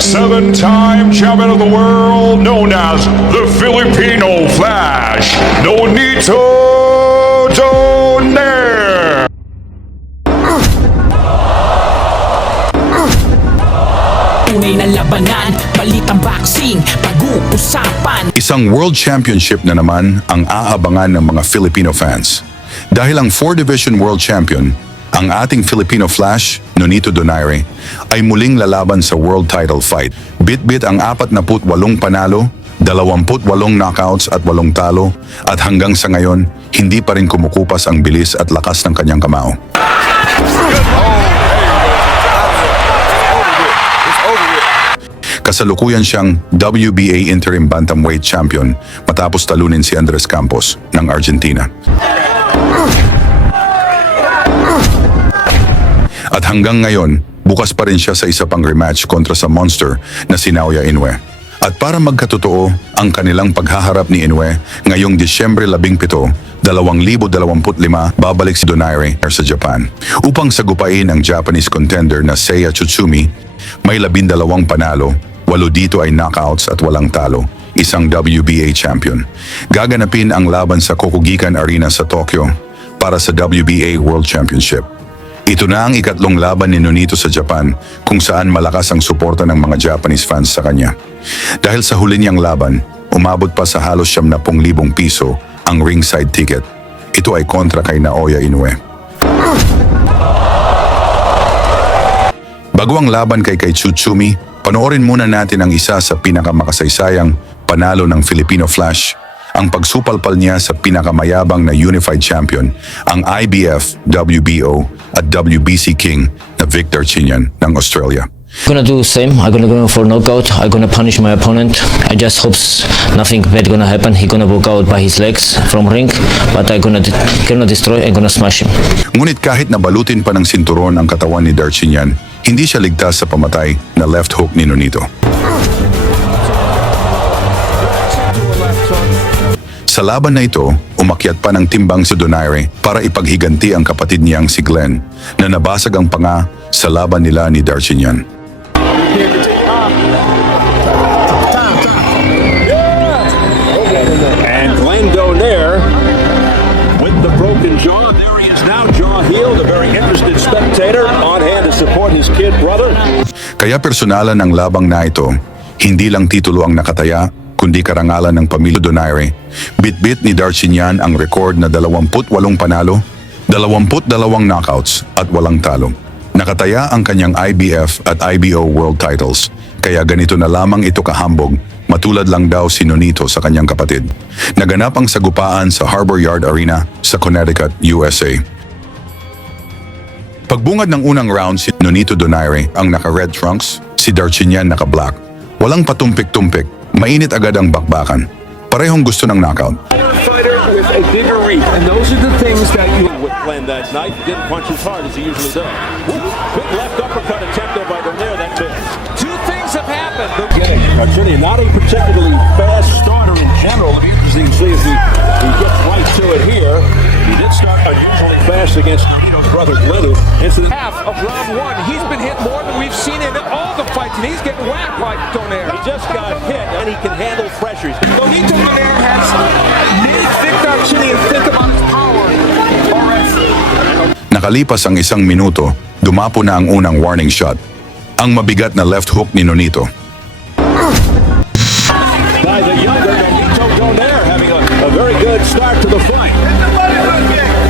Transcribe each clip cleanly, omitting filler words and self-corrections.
Seven-time champion of the world, known as the Filipino Flash, Nonito Donaire. Tunay na labanan, balitang boxing, pag-uusapan. Isang World Championship na naman ang aabangan ng mga Filipino fans. Dahil ang 4-division World Champion, ang ating Filipino Flash, Nonito Donaire, ay muling lalaban sa world title fight. Bit-bit ang 48 panalo, 28 knockouts at 8 talo, at hanggang sa ngayon, hindi pa rin kumukupas ang bilis at lakas ng kanyang kamao. Kasalukuyan siyang WBA Interim Bantamweight Champion matapos talunin si Andres Campos ng Argentina. At hanggang ngayon, bukas pa rin siya sa isa pang rematch kontra sa monster na si Naoya Inoue. At para magkatotoo ang kanilang paghaharap ni Inoue ngayong Disyembre 17, 2025, babalik si Donaire sa Japan upang sagupain ang Japanese contender na TSUTSUMI. May 12 panalo, 8 dito ay knockouts at walang talo, isang WBA champion. Gaganapin ang laban sa Kokugikan Arena sa Tokyo para sa WBA World Championship. Ito na ang ikatlong laban ni Nonito sa Japan kung saan malakas ang suporta ng mga Japanese fans sa kanya. Dahil sa huli niyang laban, umabot pa sa halos 70,000 piso ang ringside ticket. Ito ay kontra kay Naoya Inoue. Bago ang laban kay TSUTSUMI, panoorin muna natin ang isa sa pinakamakasaysayang panalo ng Filipino Flash, ang pagsupalpal niya sa pinakamayabang na unified champion, ang IBF, WBO at WBC King na Victor Chinyan ng Australia. I'm gonna do the same. I'm gonna go for knockout. I'm gonna punish my opponent. I just hope nothing bad gonna happen. He gonna walk out by his legs from ring, but I'm gonna destroy. I'm gonna smash him. Ngunit kahit nabalutin pa ng sinturon ang katawan ni Darchinyan, hindi siya ligtas sa pamatay na left hook ni Nonito. Sa laban na ito, umakyat pa ng timbang si Donaire para ipaghiganti ang kapatid niyang si Glenn na nabasag ang panga sa laban nila ni Darchinyan. And Glenn Donaire with the broken jaw. There he is now, jaw healed. A very interested spectator on hand to support his kid brother. Kaya personalan ng labang na ito, hindi lang titulo ang nakataya, kundi karangalan ng pamilya Donaire. Bit-bit ni Darchinyan ang record na 28 panalo, 22 knockouts at walang talo. Nakataya ang kanyang IBF at IBO world titles, kaya ganito na lamang ito kahambog, matulad lang daw si Nonito sa kanyang kapatid. Naganap ang sagupaan sa Harbor Yard Arena sa Connecticut, USA. Pagbungad ng unang round, si Nonito Donaire ang naka-red trunks, si Darchinyan naka-black. Walang patumpik-tumpik, mainit agad ang bakbakan. Parehong gusto ng knockout. Fighter with a bigger reach, and those are the things that you with Glenn that night. He didn't punch as hard as he usually does. Big left uppercut attempt there by Donaire. That missed. Two things have happened. Darchinyan, not a particularly fast starter in general. It'll be interesting to see if he gets right to it here. He did start unusually fast against Nonito's brother Glenn. Half of round one, he's been hit more than we've seen in all the fights, and he's getting whacked by Donaire. He just got hit, and he can handle pressures. Nonito Donaire has made Victor Chinyan think about his power already. Nakalipas ang 1 minuto, dumapo na ang unang warning shot. Ang mabigat na left hook ni Nonito. By the younger Nonito Donaire having a very good start to the fight.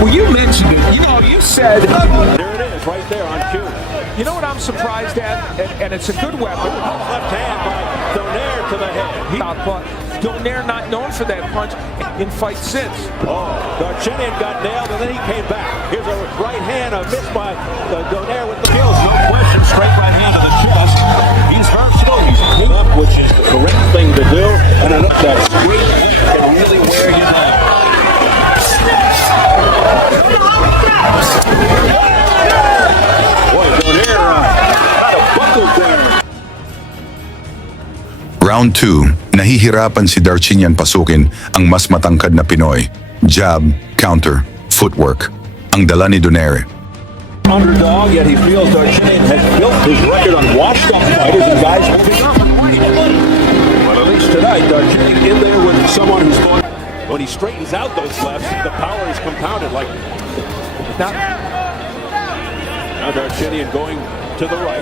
Well, you mentioned it. You know, you said. There it is, right there on cue. You know what I'm surprised at? And it's a good weapon. Left hand by Donaire to the head. But Donaire not known for that punch in fights since. Oh, Darchinyan got nailed and then he came back. Here's a right hand, a miss by Donaire with the kills. No question, straight right hand to the chest. He's hurt still. He's clean up, which is the correct thing to do. And enough that screen can really wear you down. Boy, Donaire buckled there. Round 2, nahihirapan si Darchinyan pasukin ang mas matangkad na Pinoy. Jab, counter, footwork. Ang dala ni Donaire. Underdog, yet he feels Darchinyan has built his record on washed-up fighters and guys moving up. Darchinian in there with someone who's going. When he straightens out those lefts, the power is compounded like. Now Darchinian going to the right.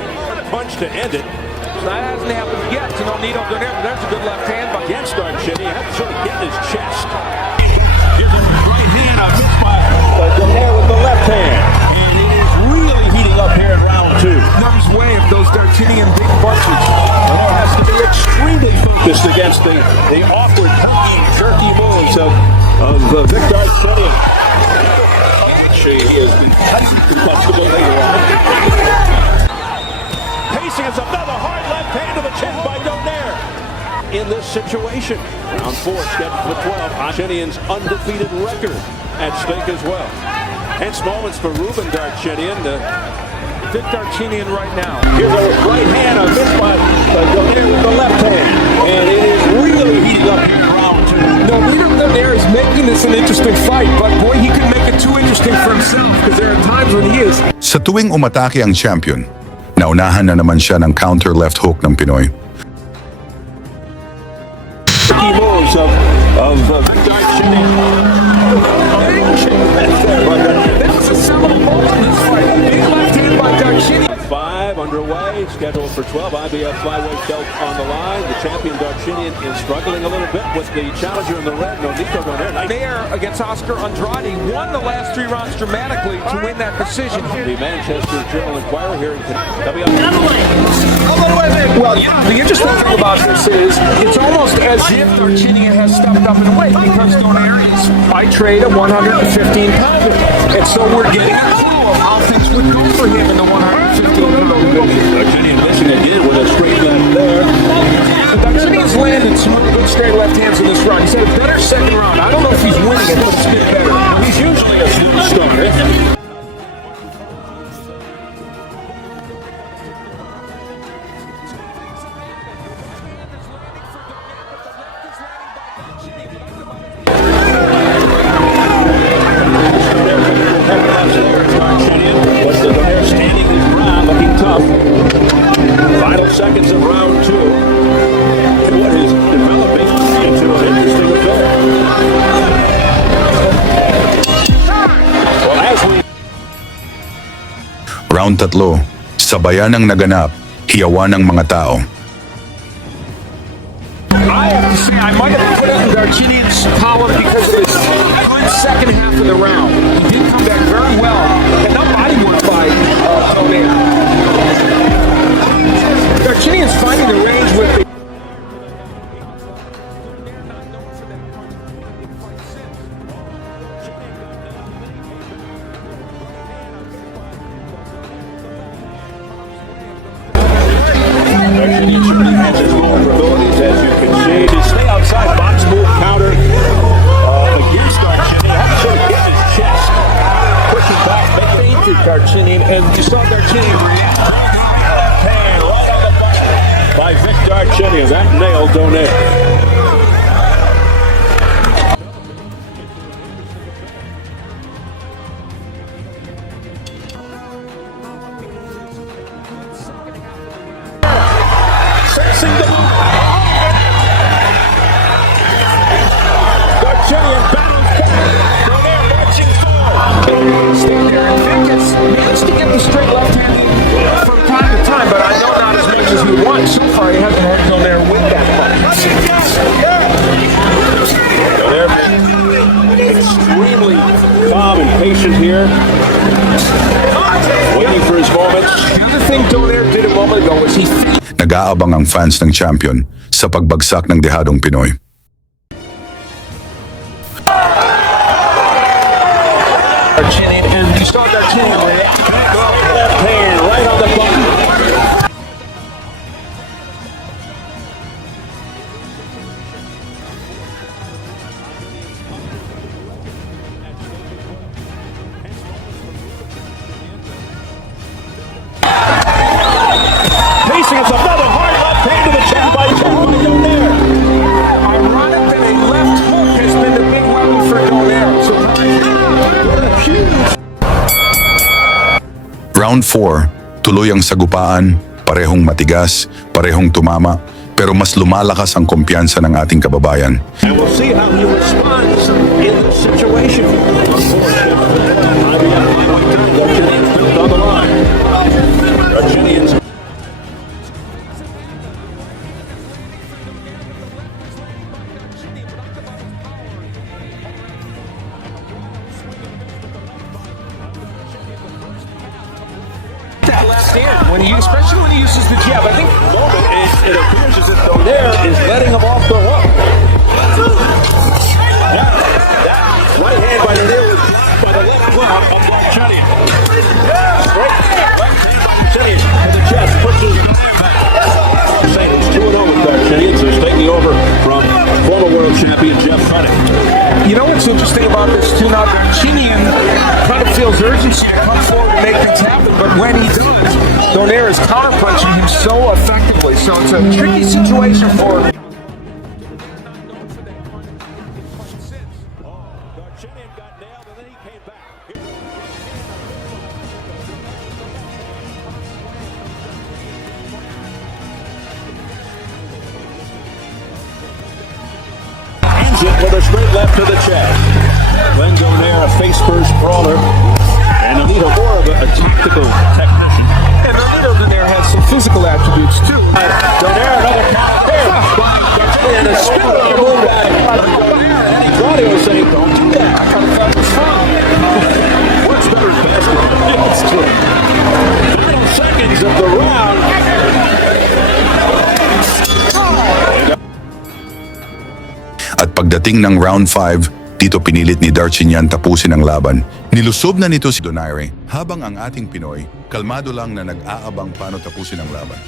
Punch to end it. That hasn't happened yet to Nonito Donaire, but there's a good left hand Against Darchinian, had to sort of get in his chest. Here's a right hand, a missed by Donaire with the left hand. And it is really heating up here in round two. Numb's way of those Darchinian big punches. He has to be extremely focused against the awkward, jerky moves of Vic Darchinian. Which he has been comfortable later on. Pacing is another hard left hand to the chin by Donaire. In this situation, round four scheduled for 12. Darchinian's undefeated record at stake as well. Hence moments for Ruben Darchinian. Vic Darchinian right now. Here's a right hand, a miss by Donaire with the left hand. And it is really heating up here in round two. Nonito Donaire is making this an interesting fight, but boy, he can make it too interesting for himself because there are times when he is. Sa tuwing umatake ang champion, naunahan na naman siya ng counter left hook ng Pinoy. Key moves of Vic Darchinian. That was a seminal moment in this fight. A big left hand by Darchinian. 5 underway, scheduled for 12. IBF flyweight belt on the line. The champion Darchinian is struggling a little bit with the challenger in the red, Nonito Donaire. There against Oscar Andrade won the last 3 rounds dramatically to win that decision. The Manchester Journal-Inquirer here in WL. Well, the interesting thing about this is it's almost as if Darchinian has stepped up in a way because Donaire is fight trade at 115-pounder. And so we're getting a clue of how things would go for him in the 115-pounder division. Darchinian missing again with a straight left there. Darchinian's landed some really good straight left hands in this round. He's had a better second round. I don't know if he's winning it, but it's been better. He's usually a superstar. Final seconds of round two. What is developing into an interesting affair. Well, as we Round 3, sabayan ang naganap, hiyawan ng mga tao. I have to say, I might have put up Darchinian's power because of his good second half of the round. He did come back very well, and not bodywork by Donaire. Darchinian's finding the range with the Darchinian surely has his vulnerabilities, as you can see. To stay outside, box move, counter against Darchinian. Had to sort of get his chest. Pushing back, making Darchinian, and you saw Darchinian react. By Vic Darchinian, that nailed Donaire. Darchinian battles back. Donaire marching forward. stand there, and Vic has managed to get the straight left hand from time to time, but I know not as much as we want. So far, he hasn't hurt Donaire with that punch. Donaire extremely calm and patient here, waiting for his moments. The other thing Donaire did a moment ago was he Nag-aabang ang fans ng champion sa pagbagsak ng dehadong Pinoy. Darchinian, and you saw Darchinian Left hand right on the button. Pacing is another hard left hand to the chest by Donaire. ironic that a left hook has been the big weapon for Donaire. So Round 4, tuloy ang sagupaan, parehong matigas, parehong tumama, pero mas lumalakas ang kumpiyansa ng ating kababayan. And we'll see how he responds in the situation. IBF flyweight title, Darchinian's on the line. Darchinian's that left hand, especially when he uses the jab. I think it appears as if Donaire is letting him off the hook. That right hand by Donaire was blocked by the left glove of Darchinian. Straight right hand by Darchinian to the chest, pushes Donaire back. Saying he's 2-0 with Darchinian, so he's taking over from former world champion Jeff Cunning. You know what's interesting about this too? Now, Darchinian kind of feels urgency to come forward and make things happen, but when he does, Donaire is counterpunching him so effectively. So it's a tricky situation for him. Darchinian got nailed and then he came back. Ends it with a straight left to the chest. Glenn Donaire, a face-first brawler, and Anita more of a tactical technician. And Anita Donaire has some physical attributes too. Donaire, another Darchinian, a spinning move by Donaire. And Claudio saying, don't do that. I kind of thought it was fun. What's better than basketball? It's true. Final seconds of the round. At pagdating ng round 5, dito pinilit ni Darchinian tapusin ang laban. Nilusob na nito si Donaire habang ang ating Pinoy kalmado lang na nag-aabang paano tapusin ang laban.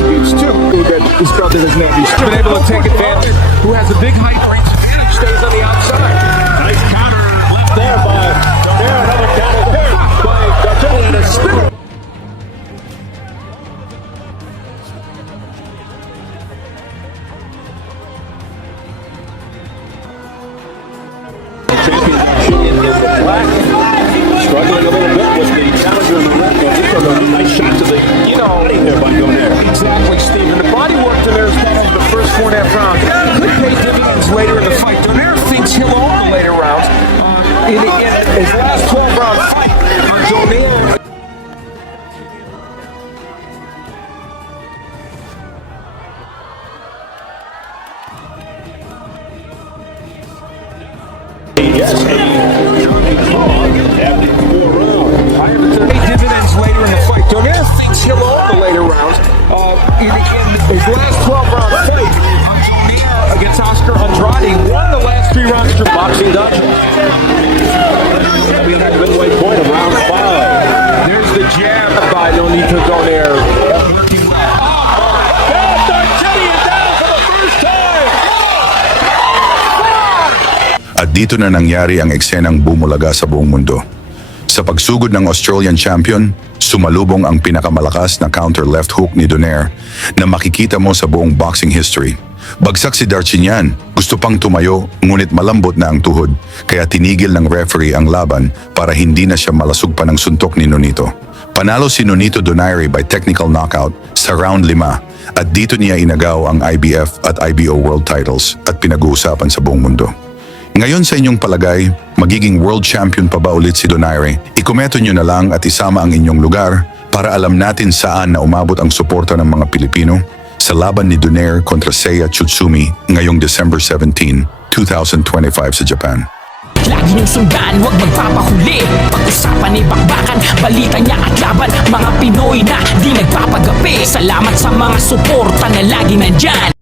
It's too that his brother has never been able to take advantage. Who has a big height range and stays on the outside. Nice counter left there by Donaire. Another counter there by Darchinian. A spinner. Champion Darchinian in the black. Struggling a little bit with the challenger in the red. But this was a nice shot to the body there by Donaire. Exactly, Steve. And the body work Donaire's done over the first 4.5 rounds could pay dividends later in the fight. Donaire thinks he'll own the later rounds. In his last 12-round fight, Donaire. Yes, a draw after 4 rounds. I have to pay dividends later in the fight. Donaire thinks he'll own the later rounds. In his last 12-round fight against Oscar Andrade, won the last 3 rounds to Boxing Dutch. That'll be that midway point of round 5. There's the jab by Nonito Donaire. Darchinian down for the first time. At dito na nangyari ang eksenang bumulaga sa buong mundo. Sa pagsugod ng Australian champion, sumalubong ang pinakamalakas na counter left hook ni Donaire na makikita mo sa buong boxing history. Bagsak si Darchinian, gusto pang tumayo ngunit malambot na ang tuhod kaya tinigil ng referee ang laban para hindi na siya malasog pa ng suntok ni Nonito. Panalo si Nonito Donaire by technical knockout sa round 5 at dito niya inagaw ang IBF at IBO world titles at pinag-uusapan sa buong mundo. Ngayon sa inyong palagay, magiging world champion pa ba ulit si Donaire? Ikometo nyo na lang at isama ang inyong lugar para alam natin saan na umabot ang suporta ng mga Pilipino sa laban ni Donaire kontra TSUTSUMI ngayong December 17, 2025 sa Japan. Lagi niyong sundan, huwag magpapahuli. Pag-usapan ni bakbakan, balita niya at laban. Mga Pinoy na di nagpapagapi. Salamat sa mga suporta na lagi nandyan.